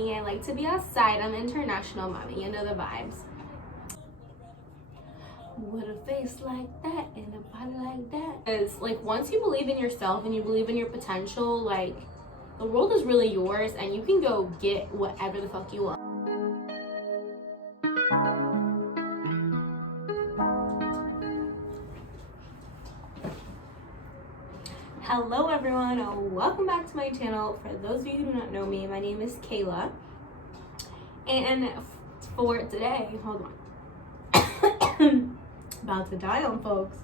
me. I like to be outside. I'm international mommy. You know the vibes. With a face like that and a body like that. It's like once you believe in yourself and you believe in your potential, like the world is really yours and you can go get whatever the fuck you want. Hello everyone, welcome back to my channel. For those of you who do not know me, my name is Kayla. And for today, hold on. About to die on folks.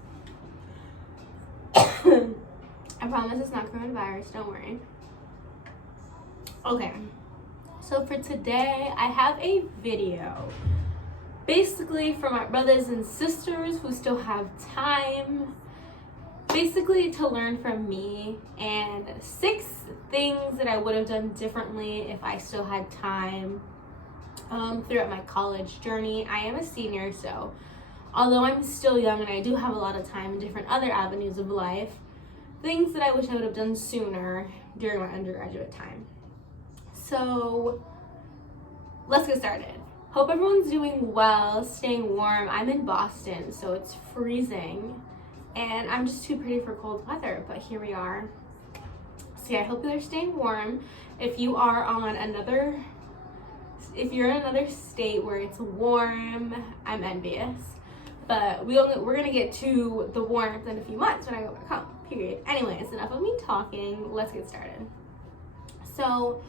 I promise it's not coronavirus, don't worry. Okay, so for today I have a video basically for my brothers and sisters who still have time, basically to learn from me, and 6 things that I would have done differently if I still had time throughout my college journey. I am a senior, so although I'm still young and I do have a lot of time in different other avenues of life, things that I wish I would have done sooner during my undergraduate time. So let's get started. Hope everyone's doing well, staying warm. I'm in Boston, so it's freezing and I'm just too pretty for cold weather, but here we are. So yeah, I hope you are staying warm. If you are if you're in another state where it's warm, I'm envious. But we're gonna get to the warmth in a few months when I go back home, period. Anyways, enough of me talking, let's get started. So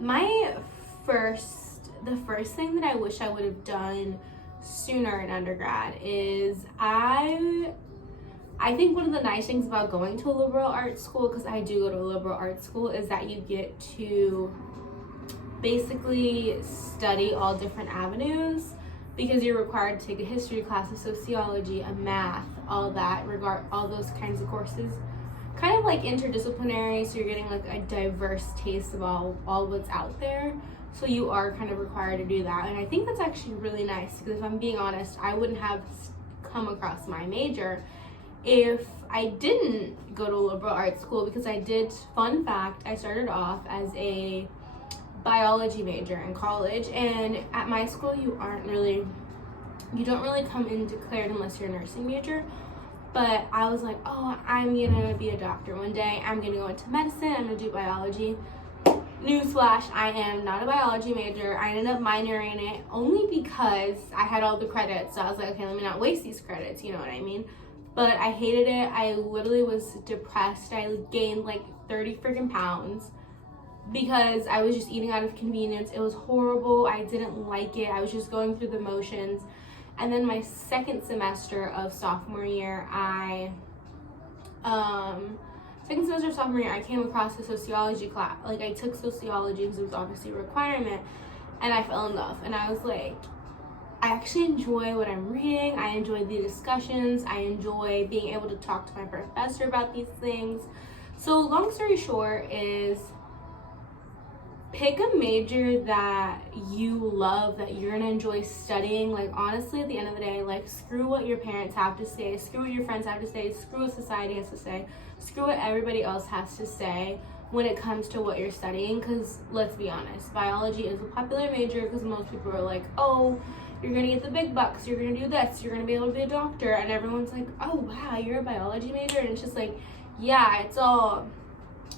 the first thing that I wish I would have done sooner in undergrad is I think one of the nice things about going to a liberal arts school, because I do go to a liberal arts school, is that you get to basically study all different avenues, because you're required to take a history class, a sociology, a math, all those kinds of courses. Kind of like interdisciplinary, so you're getting like a diverse taste of all what's out there. So you are kind of required to do that. And I think that's actually really nice, because if I'm being honest, I wouldn't have come across my major if I didn't go to a liberal arts school, because fun fact, I started off as a biology major in college, and at my school you don't really come in declared unless you're a nursing major. But I was like, oh, I'm gonna be a doctor one day, I'm gonna go into medicine, I'm gonna do biology. Newsflash, I am not a biology major. I ended up minoring in it only because I had all the credits, so I was like, okay, let me not waste these credits, you know what I mean? But I hated it. I literally was depressed. I gained like 30 freaking pounds because I was just eating out of convenience. It was horrible. I didn't like it. I was just going through the motions. And then my second semester of sophomore year, I came across a sociology class. Like, I took sociology because it was obviously a requirement, and I fell in love. And I was like, I actually enjoy what I'm reading. I enjoy the discussions. I enjoy being able to talk to my professor about these things. So long story short is, pick a major that you love, that you're gonna enjoy studying. Like, honestly, at the end of the day, like, screw what your parents have to say, screw what your friends have to say, screw what society has to say, screw what everybody else has to say when it comes to what you're studying. Because let's be honest, biology is a popular major because most people are like, oh, you're gonna get the big bucks, you're gonna do this, you're gonna be able to be a doctor, and everyone's like, oh wow, you're a biology major. And it's just like, yeah, it's all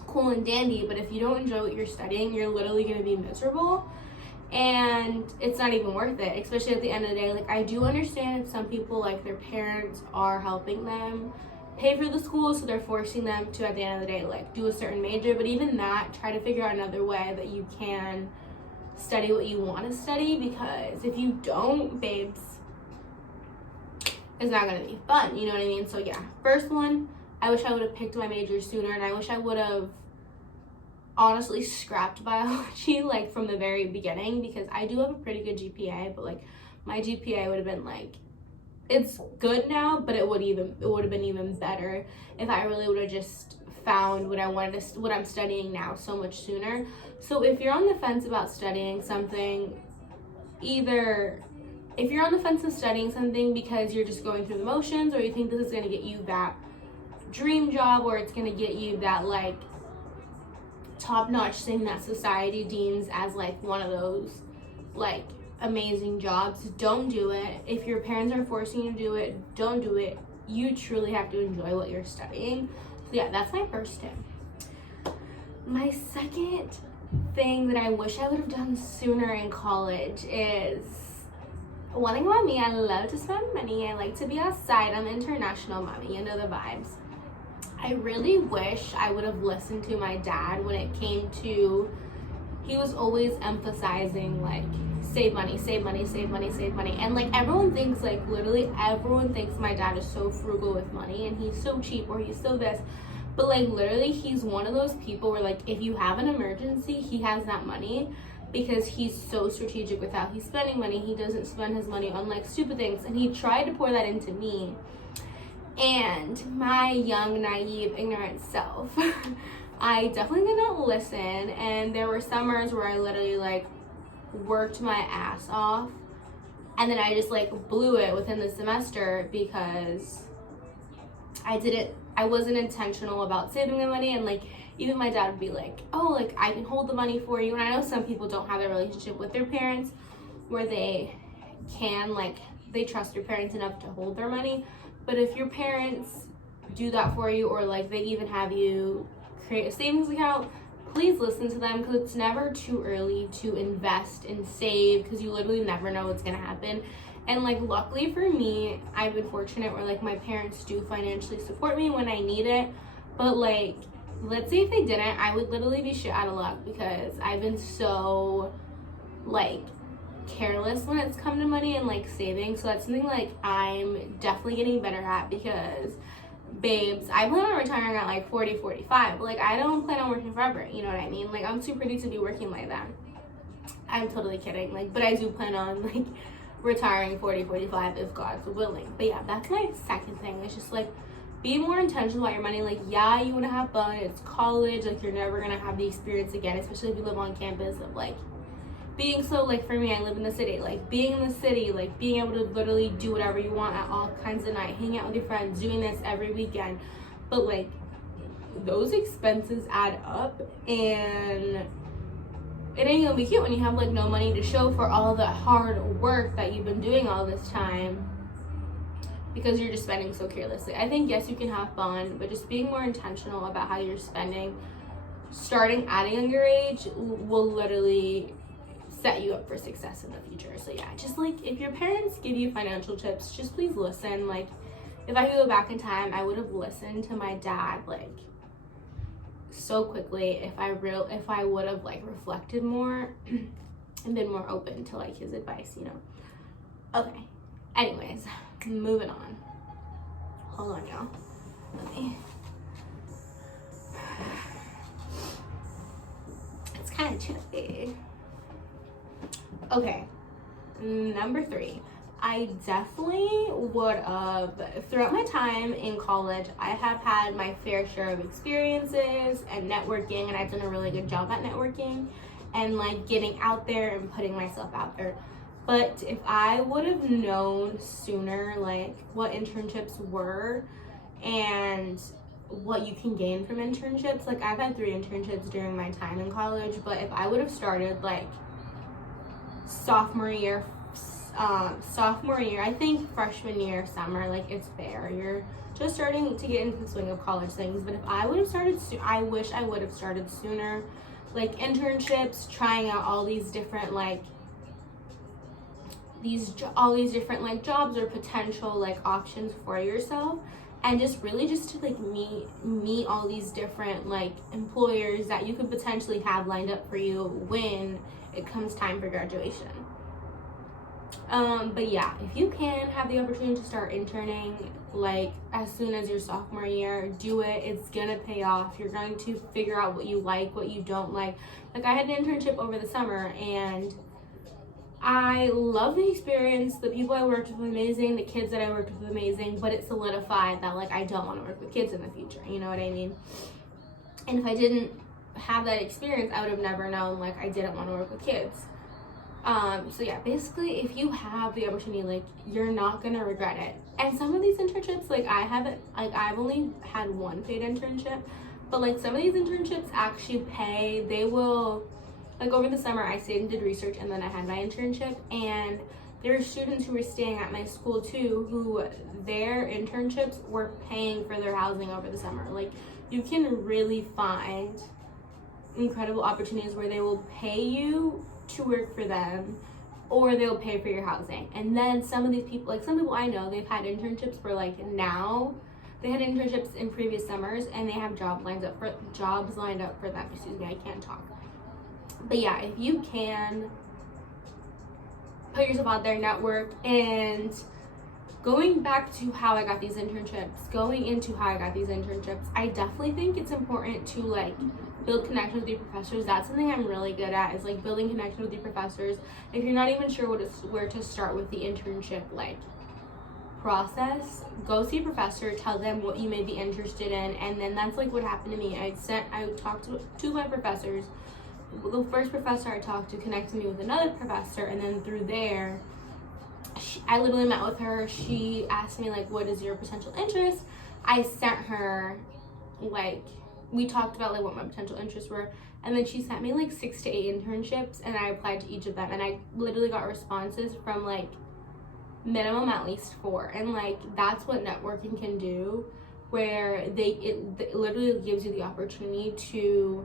cool and dandy, but if you don't enjoy what you're studying, you're literally going to be miserable, and it's not even worth it, especially at the end of the day. Like, I do understand if some people, like, their parents are helping them pay for the school, so they're forcing them to, at the end of the day, like, do a certain major. But even that, try to figure out another way that you can study what you want to study, because if you don't, babes, it's not going to be fun, you know what I mean? So yeah, first one, I wish I would have picked my major sooner, and I wish I would have honestly scrapped biology like from the very beginning, because I do have a pretty good GPA, but like my GPA would have been like, it's good now, but it would have been even better if I really would have just found what I'm studying now so much sooner. So if you're on the fence about studying something, either if you're on the fence of studying something because you're just going through the motions, or you think this is going to get you that dream job, or it's going to get you that like top-notch thing that society deems as like one of those like amazing jobs, don't do it. If your parents are forcing you to do it, don't do it. You truly have to enjoy what you're studying. So yeah, that's my first tip. My second thing that I wish I would have done sooner in college is, one thing about me, I love to spend money. I like to be outside. I'm international mommy, you know the vibes. I really wish I would have listened to my dad when it came to, he was always emphasizing like, save money, save money, save money, save money. And like everyone thinks, like literally everyone thinks my dad is so frugal with money and he's so cheap or he's so this. But like literally he's one of those people where like if you have an emergency, he has that money because he's so strategic with how he's spending money. He doesn't spend his money on like stupid things, and he tried to pour that into me. And my young, naive, ignorant self, I definitely did not listen. And there were summers where I literally like worked my ass off, and then I just like blew it within the semester because I wasn't intentional about saving the money. And like even my dad would be like, oh, like I can hold the money for you. And I know some people don't have that relationship with their parents where they can, like, they trust their parents enough to hold their money. But if your parents do that for you, or like they even have you create a savings account, please listen to them, because it's never too early to invest and save, because you literally never know what's gonna happen. And like luckily for me, I've been fortunate where like my parents do financially support me when I need it. But like, let's say if they didn't, I would literally be shit out of luck, because I've been so like careless when it's come to money and like saving. So that's something like I'm definitely getting better at, because babes, I plan on retiring at like 40, 45, but like I don't plan on working forever, you know what I mean? Like I'm too pretty to be working like that. I'm totally kidding, like, but I do plan on like retiring 40, 45 if God's willing. But yeah, that's my second thing. It's just like, be more intentional about your money. Like, yeah, you want to have fun, it's college, like you're never gonna have the experience again, especially if you live on campus, of like being so, like for me, I live in the city, like being in the city, like being able to literally do whatever you want at all kinds of night, hang out with your friends, doing this every weekend. But like those expenses add up, and it ain't gonna be cute when you have like no money to show for all the hard work that you've been doing all this time, because you're just spending so carelessly. I think yes, you can have fun, but just being more intentional about how you're spending, starting at a younger age, will literally set you up for success in the future. So yeah, just like if your parents give you financial tips, just please listen. Like if I could go back in time, I would have listened to my dad like so quickly if I would have like reflected more and been more open to like his advice, you know. Okay, anyways, moving on. Hold on, y'all. It's kind of chilly. Okay, number 3. I definitely would have, throughout my time in college, I have had my fair share of experiences and networking, and I've done a really good job at networking and like getting out there and putting myself out there. But if I would have known sooner like what internships were and what you can gain from internships, like I've had 3 internships during my time in college, but if I would have started like sophomore year, I think freshman year, summer, like it's fair, you're just starting to get into the swing of college things. But if I would have started I wish I would have started sooner, like internships, trying out all these different like all these different like jobs or potential like options for yourself, and just really just to like meet all these different like employers that you could potentially have lined up for you when it comes time for graduation. But yeah, if you can have the opportunity to start interning like as soon as your sophomore year, do it. It's gonna pay off. You're going to figure out what you like, what you don't like. Like I had an internship over the summer, and I love the experience. The people I worked with were amazing. The kids that I worked with were amazing, but it solidified that like I don't want to work with kids in the future. You know what I mean? And if I didn't have that experience, I would have never known like I didn't want to work with kids. So yeah, basically if you have the opportunity, like you're not gonna regret it. And some of these internships, like I've only had one paid internship, But like some of these internships actually pay. They will, like over the summer I stayed and did research, and then I had my internship, and there were students who were staying at my school too who their internships were paying for their housing over the summer. Like you can really find incredible opportunities where they will pay you to work for them, or they'll pay for your housing. And then some of these people, like some people I know, they've had internships for like now, they had internships in previous summers and they have jobs lined up for them. Excuse me, I can't talk. But yeah, if you can put yourself out there, network. And going back to how I got these internships, I definitely think it's important to like build connections with your professors. That's something I'm really good at, is like building connections with your professors. If you're not even sure where to start with the internship like process, go see a professor, tell them what you may be interested in, and then that's like what happened to me. I talked to two of my professors. The first professor I talked to connected me with another professor, and then through there I literally met with her. She asked me like, what is your potential interest? I sent her like, we talked about like what my potential interests were, and then she sent me like 6 to 8 internships, and I applied to each of them, and I literally got responses from like minimum at least 4. And like that's what networking can do, where it literally gives you the opportunity to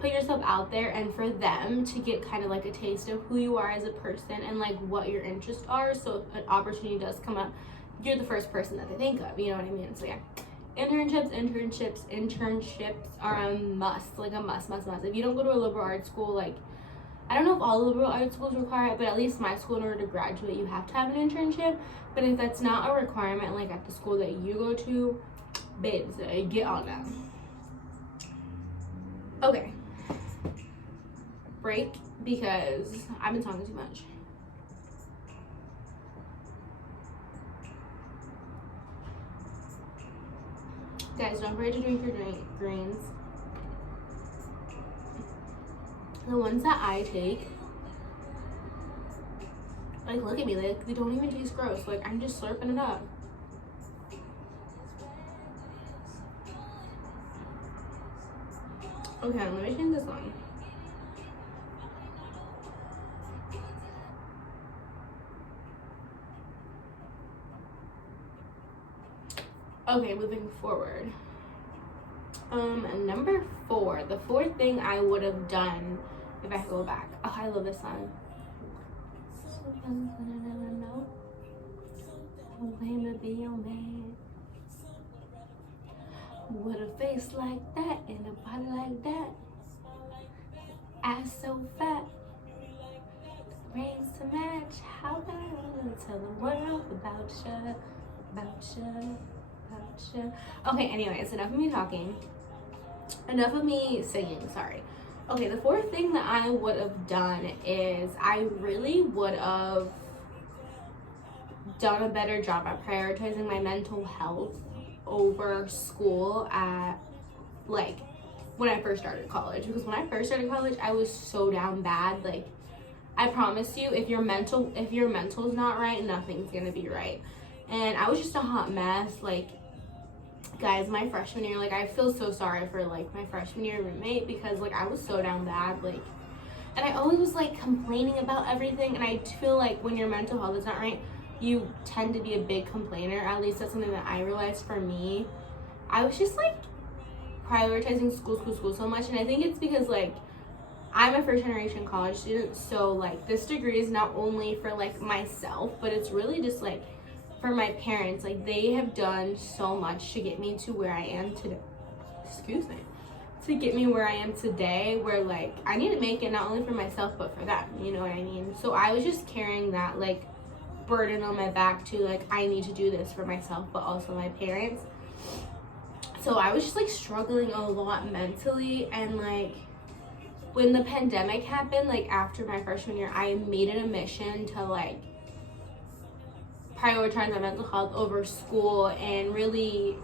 put yourself out there, and for them to get kind of like a taste of who you are as a person and like what your interests are. So if an opportunity does come up, you're the first person that they think of, you know what I mean? So yeah, internships are a must, like a must. If you don't go to a liberal arts school, like I don't know if all liberal arts schools require it, but at least my school, in order to graduate, you have to have an internship. But if that's not a requirement, like at the school that you go to, babes, get on that. Okay, break, because I've been talking too much. Guys, don't forget to drink your greens. The ones that I take, like, look at me, like, they don't even taste gross. Like, I'm just slurping it up. Okay, let me change this one. Okay, moving forward. Number 4. The 4th thing I would have done if I could go back. Oh, I love this song. With a face like that and a body like that, ass so fat, brains to match. How can I tell the world about you? Okay, anyways, enough of me talking. Enough of me singing, sorry. Okay, the 4th thing that I would have done is I really would have done a better job at prioritizing my mental health over school at, like, when I first started college. Because when I first started college, I was so down bad. Like, I promise you, if your mental's not right, nothing's gonna be right. And I was just a hot mess. Like, guys, my freshman year, like, I feel so sorry for like my freshman year roommate, because like I was so down bad, like, and I always was like complaining about everything. And I feel like when your mental health is not right, you tend to be a big complainer. At least that's something that I realized for me. I was just like prioritizing school so much, and I think it's because like I'm a first generation college student, so like this degree is not only for like myself, but it's really just like for my parents. Like, they have done so much to get me to where I am today. To get me where I am today, where like I need to make it not only for myself but for them, you know what I mean? So I was just carrying that like burden on my back to like, I need to do this for myself but also my parents. So I was just like struggling a lot mentally. And like when the pandemic happened, like after my freshman year, I made it a mission to like prioritize my mental health over school and really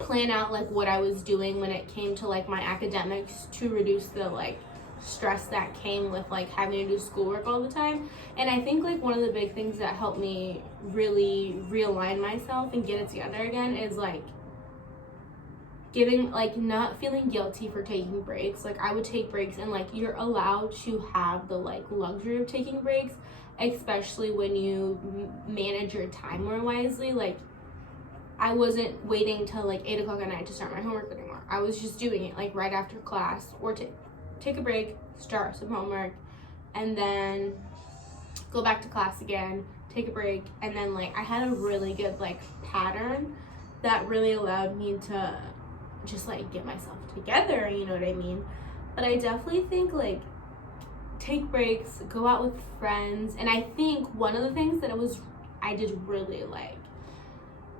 plan out like what I was doing when it came to like my academics, to reduce the like stress that came with like having to do schoolwork all the time. And I think like one of the big things that helped me really realign myself and get it together again is like giving, like, not feeling guilty for taking breaks. Like, I would take breaks, and like, you're allowed to have the like luxury of taking breaks, especially when you manage your time more wisely. Like, I wasn't waiting till like 8 o'clock at night to start my homework anymore. I was just doing it like right after class, or take a break, start some homework, and then go back to class again, take a break, and then like I had a really good like pattern that really allowed me to just like get myself together, you know what I mean? But I definitely think like take breaks, go out with friends, and I think one of the things that I did really like,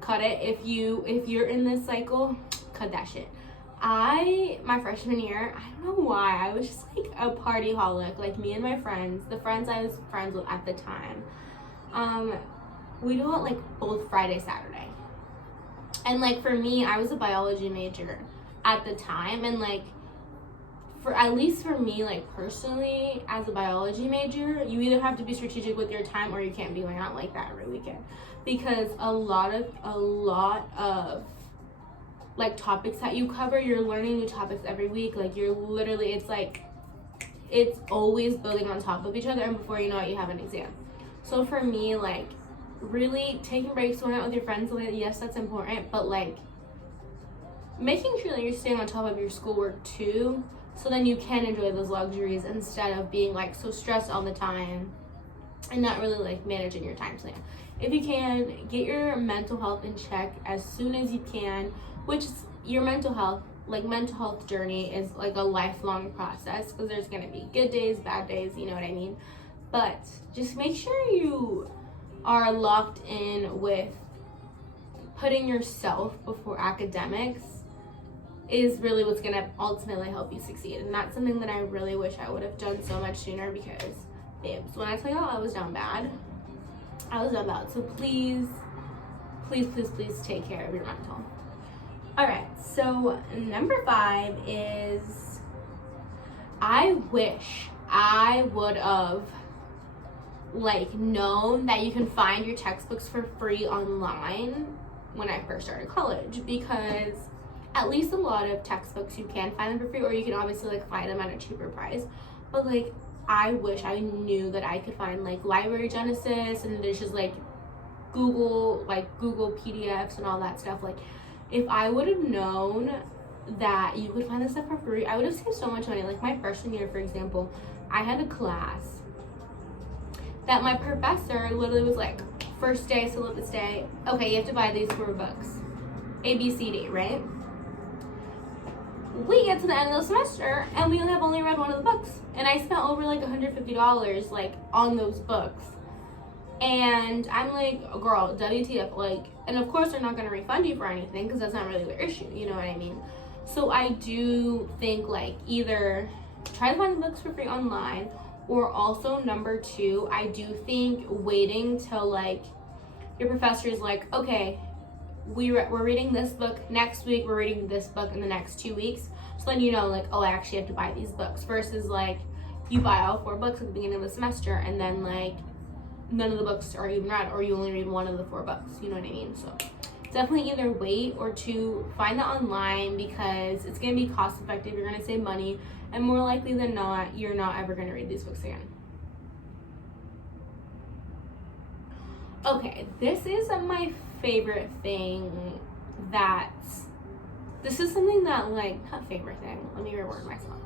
cut it. If you're in this cycle, cut that shit. My freshman year, I don't know why, I was just like a party holic. Like, me and my friends, the friends I was friends with at the time, we do it like both Friday, Saturday. And like for me, I was a biology major at the time, and like at least for me, like personally, as a biology major, you either have to be strategic with your time or you can't be going out like that every weekend, because a lot of like topics that you cover, you're learning new topics every week. Like, you're literally, it's always building on top of each other, and before you know it, you have an exam. So for me, like, really taking breaks, going out with your friends, like, yes, that's important, but like making sure that you're staying on top of your schoolwork too, so then you can enjoy those luxuries instead of being like so stressed all the time and not really like managing your time plan. If you can, get your mental health in check as soon as you can, which is your mental health journey is like a lifelong process, because there's gonna be good days, bad days, you know what I mean? But just make sure you are locked in with putting yourself before academics is really what's gonna ultimately help you succeed. And that's something that I really wish I would have done so much sooner, because babes, when I tell y'all I was down bad, so please take care of your mental. All right, so number 5 is, I wish I would have like known that you can find your textbooks for free online when I first started college, because at least a lot of textbooks you can find them for free, or you can obviously like find them at a cheaper price. But like, I wish I knew that I could find like Library Genesis, and there's just like Google PDFs and all that stuff. Like, if I would have known that you could find this stuff for free, I would have saved so much money. Like, my freshman year, for example, I had a class that my professor literally was like, first day, syllabus day, okay, you have to buy these 4 books, A, B, C, D, right? We get to the end of the semester and we have only read one of the books, and I spent over like $150 like on those books, and I'm like, girl, WTF, like, and of course they're not going to refund you for anything, because that's not really their issue, you know what I mean? So I do think like either try to find the books for free online, or also number 2, I do think waiting till like your professor is like, okay, we're reading this book next week, we're reading this book in the next 2 weeks, so then you know like, oh, I actually have to buy these books, versus like you buy all 4 books at the beginning of the semester and then like none of the books are even read, or you only read one of the 4 books, you know what I mean? So definitely either wait, or 2, find that online, because it's going to be cost effective, you're going to save money, and more likely than not, you're not ever going to read these books again. Okay, this is my favorite thing this is something that, like, not favorite thing, let me reword myself.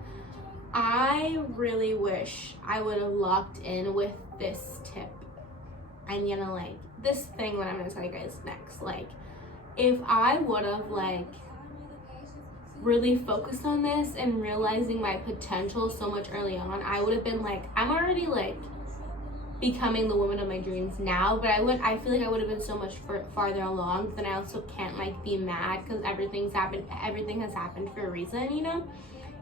I really wish I would have locked in with this tip. I'm gonna, like, this thing that I'm gonna tell you guys next. Like, if I would have, like, really focused on this and realizing my potential so much early on, I would have been, like, I'm already, like, becoming the woman of my dreams now, but I feel like I would have been so much farther along. But then I also can't like be mad, because everything has happened for a reason, you know,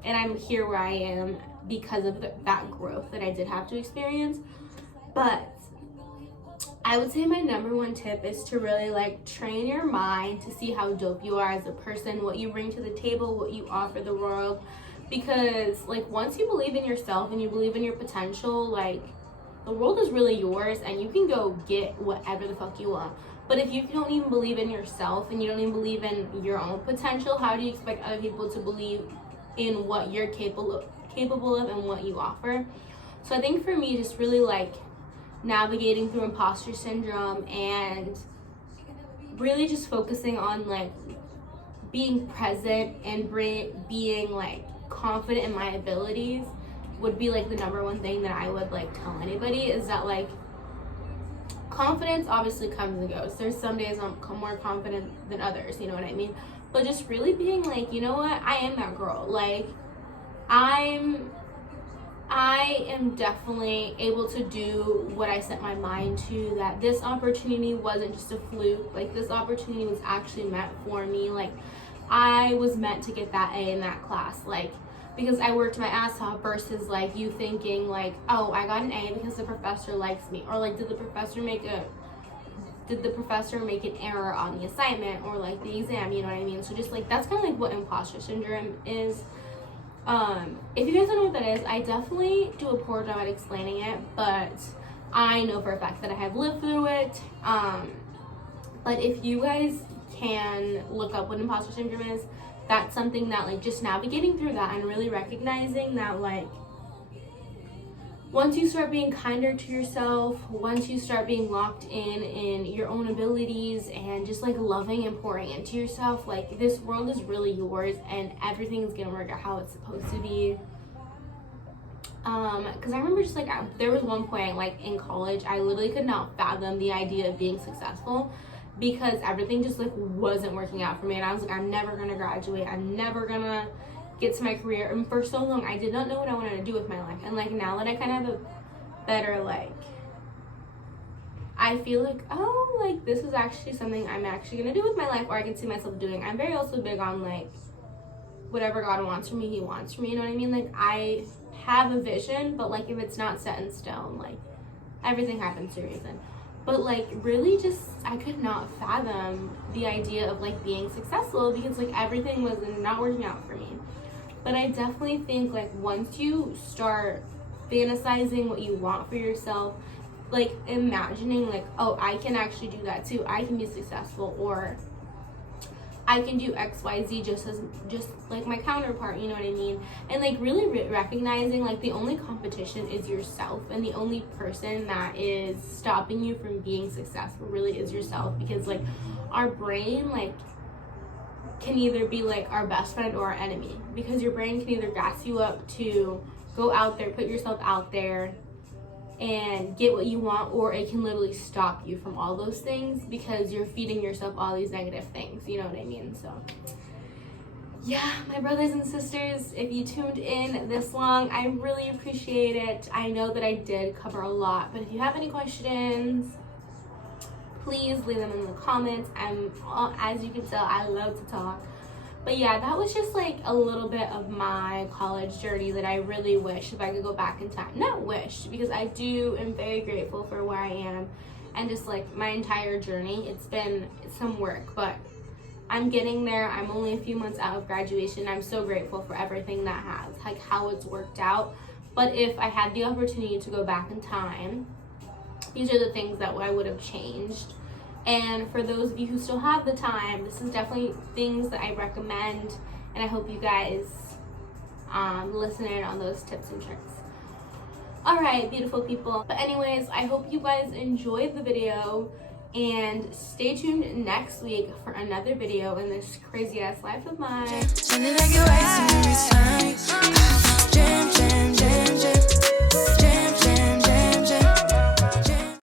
and I'm here where I am because of that growth that I did have to experience. But I would say my number 1 tip is to really like train your mind to see how dope you are as a person, what you bring to the table, what you offer the world, because like once you believe in yourself and you believe in your potential, like, the world is really yours, and you can go get whatever the fuck you want. But if you don't even believe in yourself and you don't even believe in your own potential, how do you expect other people to believe in what you're capable of and what you offer? So I think for me, just really like navigating through imposter syndrome and really just focusing on like being present and being like confident in my abilities would be like the number one thing that I would like tell anybody, is that like confidence obviously comes and goes. There's some days I'm more confident than others, you know what I mean? But just really being like, you know what, I am that girl. Like I am definitely able to do what I set my mind to, that this opportunity wasn't just a fluke. Like this opportunity was actually meant for me. Like I was meant to get that A in that class, like because I worked my ass off, versus like you thinking like, oh, I got an A because the professor likes me, or like did the professor make an error on the assignment or like the exam, you know what I mean? So just like that's kind of like what imposter syndrome is. If you guys don't know what that is, I definitely do a poor job at explaining it, but I know for a fact that I have lived through it. But if you guys can look up what imposter syndrome is, that's something that like just navigating through that and really recognizing that like once you start being kinder to yourself, once you start being locked in your own abilities and just like loving and pouring into yourself, like this world is really yours and everything is gonna work out how it's supposed to be. Because I remember just like there was one point like in college I literally could not fathom the idea of being successful, because everything just like wasn't working out for me, and I was like, I'm never gonna graduate, I'm never gonna get to my career. And for so long I did not know what I wanted to do with my life, and like now that I kind of have a better like, I feel like, oh, like this is actually something I'm actually gonna do with my life, or I can see myself doing. I'm very also big on like whatever God wants from me, he wants from me, you know what I mean? Like I have a vision, but like if it's not set in stone, like everything happens for a reason. But like really just I could not fathom the idea of like being successful, because like everything was not working out for me. But I definitely think like once you start fantasizing what you want for yourself, like imagining like, oh, I can actually do that too, I can be successful, or I can do XYZ just like my counterpart, you know what I mean? And like really recognizing like the only competition is yourself, and the only person that is stopping you from being successful really is yourself. Because like our brain like can either be like our best friend or our enemy, because your brain can either gas you up to go out there, put yourself out there and get what you want, or it can literally stop you from all those things because you're feeding yourself all these negative things, you know what I mean? So yeah, my brothers and sisters, if you tuned in this long, I really appreciate it. I know that I did cover a lot, but if you have any questions, please leave them in the comments. As you can tell, I love to talk. But yeah, that was just like a little bit of my college journey that I really wish if I could go back in time. Not wish, because I am very grateful for where I am and just like my entire journey. It's been some work, but I'm getting there. I'm only a few months out of graduation. I'm so grateful for everything that has, like how it's worked out. But if I had the opportunity to go back in time, these are the things that I would have changed. And for those of you who still have the time, this is definitely things that I recommend, and I hope you guys listen in on those tips and tricks. All right, beautiful people. But anyways, I hope you guys enjoyed the video, and stay tuned next week for another video in this crazy ass life of mine.